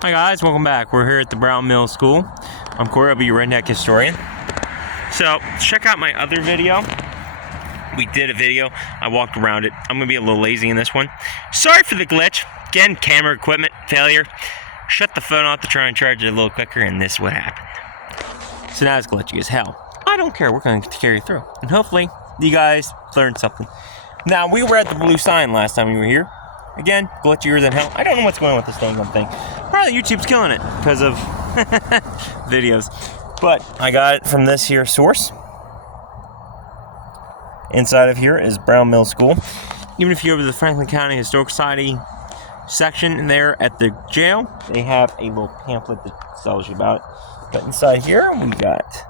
Hi guys, welcome back. We're here at the Brown Mill School. I'm Corey, I'll be your redneck historian. So, check out my other video. We did a video, I walked around it. I'm going to be a little lazy in this one. Sorry for the glitch. Again, camera equipment failure. Shut the phone off to try and charge it a little quicker, and this is what happened. So now it's glitchy as hell. I don't care, we're going to carry through. And hopefully, you guys learned something. Now, we were at the blue sign last time we were here. Again, glitchier than hell. I don't know what's going on with this dang thing. Probably YouTube's killing it because of videos. But I got it from this here source. Inside of here is Brown Mill School. Even if you go to the Franklin County Historical Society section there at the jail, they have a little pamphlet that tells you about it. But inside here, we got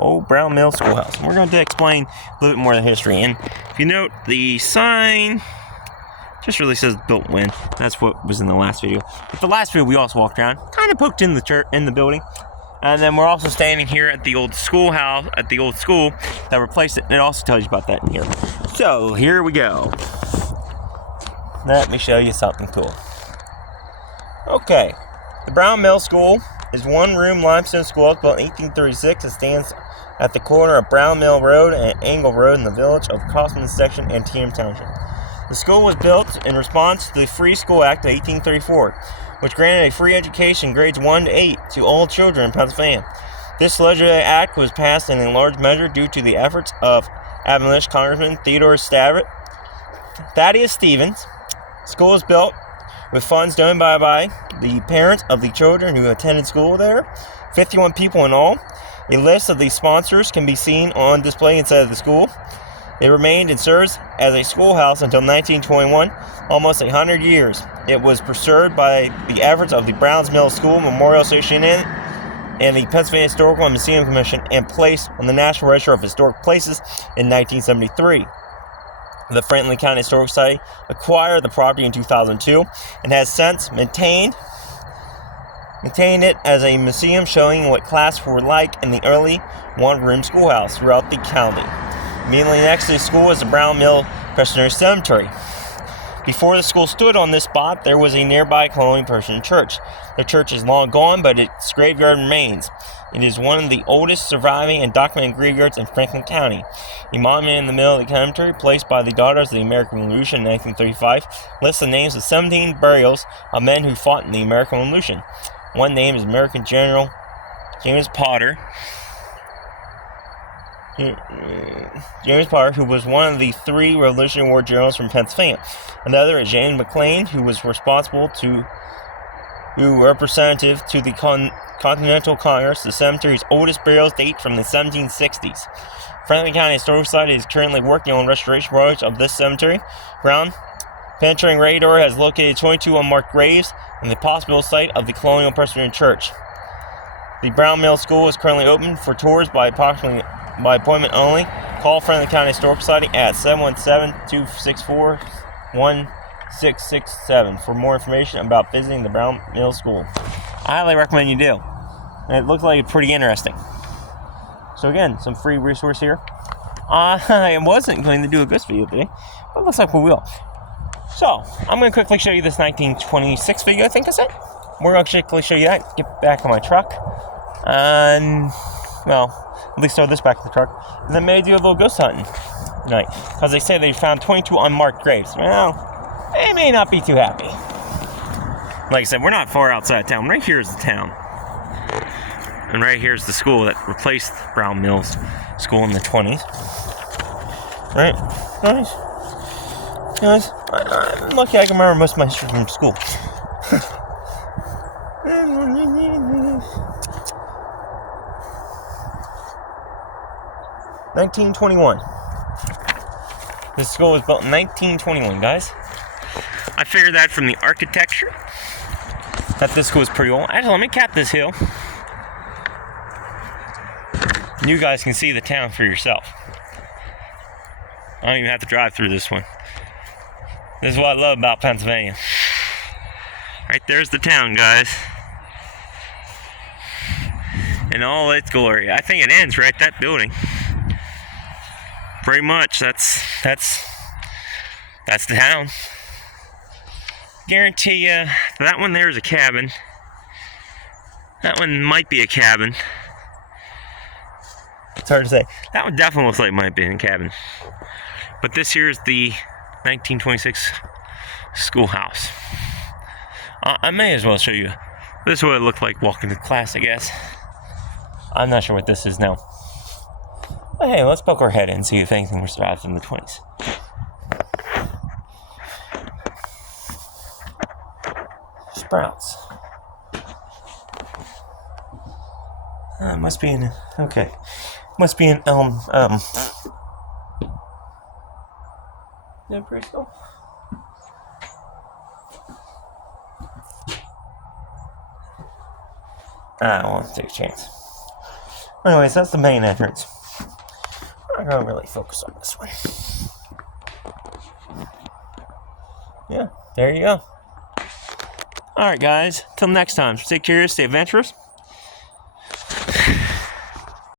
old Brown Mill Schoolhouse. And we're going to explain a little bit more of the history. And if you note, the sign just really says built when. That's what was in the last video. But the last video we also walked around, kind of poked in the church, in the building. And then we're also standing here at the old schoolhouse, at the old school that replaced it. And it also tells you about that in here. So here we go. Let me show you something cool. Okay, the Brown Mill School is one-room limestone schoolhouse built in 1836. It stands at the corner of Brown Mill Road and Angle Road in the village of Crossman Section, Antietam Township. The school was built in response to the Free School Act of 1834, which granted a free education grades 1 to 8 to all children in Pennsylvania. This legislative act was passed in large measure due to the efforts of abolitionist Congressman Theodore Thaddeus Stevens. The school was built with funds donated by the parents of the children who attended school there, 51 people in all. A list of the sponsors can be seen on display inside of the school. It remained and serves as a schoolhouse until 1921, almost 100 years. It was preserved by the efforts of the Browns Mill School Memorial Association and the Pennsylvania Historical and Museum Commission, and placed on the National Register of Historic Places in 1973. The Franklin County Historical Society acquired the property in 2002 and has since maintained it as a museum showing what classes were like in the early one-room schoolhouse throughout the county. Immediately next to the school is the Brown Mill Presbyterian Cemetery. Before the school stood on this spot, there was a nearby colonial Presbyterian church. The church is long gone, but its graveyard remains. It is one of the oldest surviving and documented graveyards in Franklin County. A monument in the middle of the cemetery, placed by the Daughters of the American Revolution in 1935, lists the names of 17 burials of men who fought in the American Revolution. One name is American General James Potter, who was one of the 3 Revolutionary War generals from Pennsylvania. Another is James McLean, who was representative to the Continental Congress. The cemetery's oldest burials date from the 1760s. Franklin County Historical Society is currently working on restoration projects of this cemetery. Ground penetrating radar has located 22 unmarked graves in the possible site of the Colonial Presbyterian Church. The Brown Mill School is currently open for tours by appointment only. Call Franklin County Historical Society at 717-264-1667 for more information about visiting the Brown Mill School. I highly recommend you do. And it looks like it's pretty interesting. So again, some free resource here. I wasn't going to do a ghost video today, but it looks like we will. So, I'm going to quickly show you this 1926 video, I think is it. We're going to quickly show you that, get back on my truck, and, well, at least throw this back in the truck, and then maybe do a little ghost hunting tonight. Because they say they found 22 unmarked graves. Well, they may not be too happy. Like I said, we're not far outside of town. Right here is the town. And right here is the school that replaced Brown Mill's school in the 20s. Right? Nice. Guys, I'm lucky I can remember most of my history from school. 1921. This school was built in 1921, guys. I figured that from the architecture that this school is pretty old. Actually, let me cap this hill. You guys can see the town for yourself. I don't even have to drive through this one. This is what I love about Pennsylvania. Right there's the town, guys. In all its glory. I think it ends right that building. Pretty much, that's the town. Guarantee you, that one there is a cabin. That one might be a cabin. It's hard to say. That one definitely looks like it might be a cabin. But this here is the 1926 schoolhouse. I may as well show you. This is what it looked like walking to class, I guess. I'm not sure what this is now. But hey, let's poke our head in and see if anything was survived in the 20s. Sprouts. Must be an, okay. Must be an no crystal. I don't want to take a chance. Anyways, that's the main entrance. I'm not gonna really focus on this one. Yeah, there you go. Alright guys, till next time, stay curious, stay adventurous.